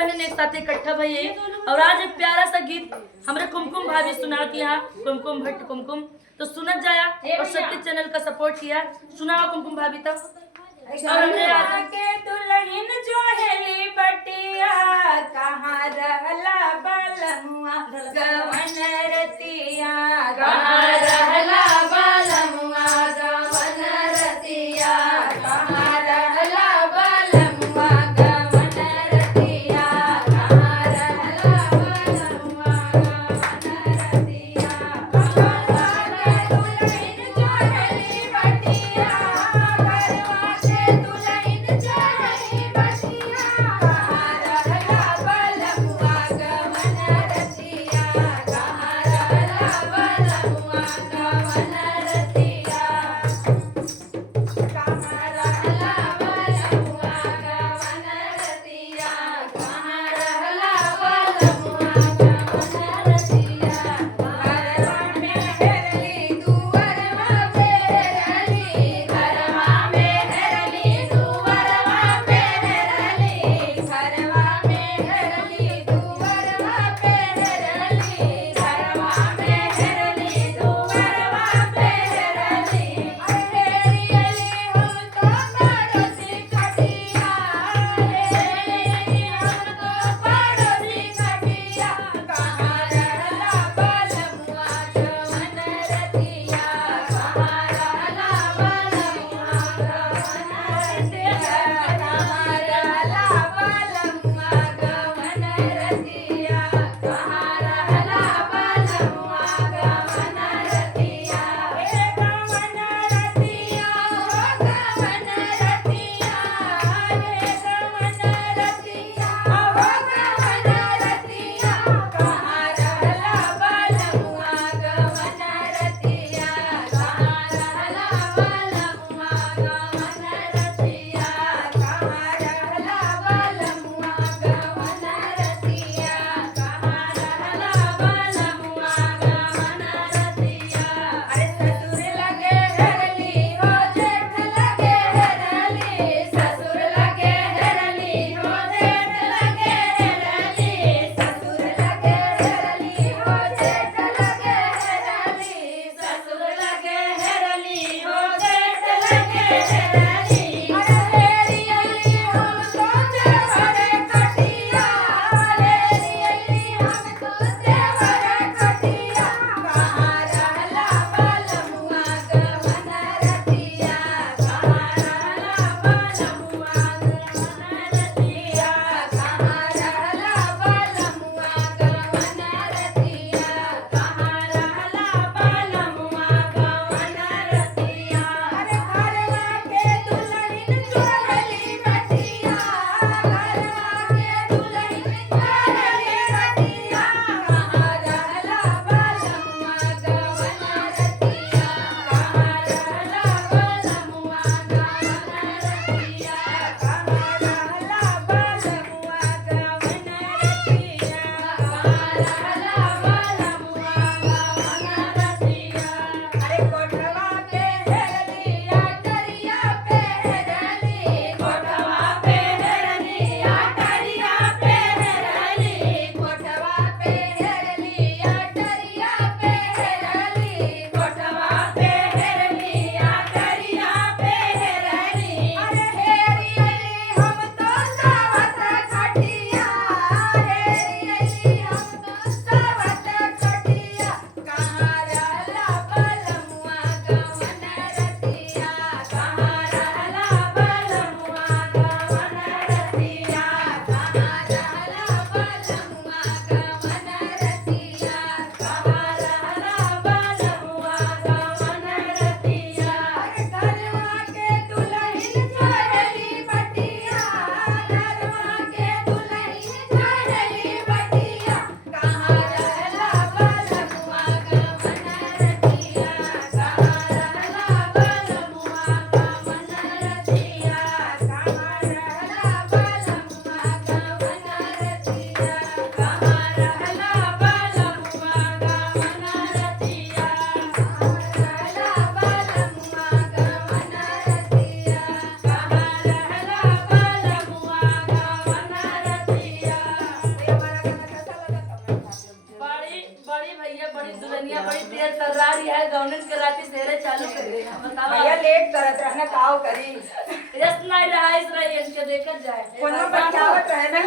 बहन एक साथ इकट्ठा भई और आज एक प्यारा सा गीत हमरे कुमकुम भाभी सुनाती यहाँ कुमकुम भट्ट कुमकुम तो सुनत जाया और सबके चैनल का सपोर्ट किया। सुनाओ कुमकुम भाभी तब के दुल्हन जो हेली बटिया कहाँ रहला बलमुआ गवन रतिया कहाँ रहला बलमुआ गवन रतिया कहाँ रहला बलमुआ गवन रतिया कहाँ रहला बलमुआ गवन रतिया करवा के दुल्हन जो हेली बटिया करवा के दुल्हन जो हेली बटिया कहाँ रहला बलमुआ गवन रतिया कन्या बड़ी देर कर रही है, गवर्नमेंट के राती सेरे चालू कर देना बताओ। भैया लेट करत रहना काव करी यस नहीं रहा इस रही इनके देखत जाए। कोनो बचावत रहे ना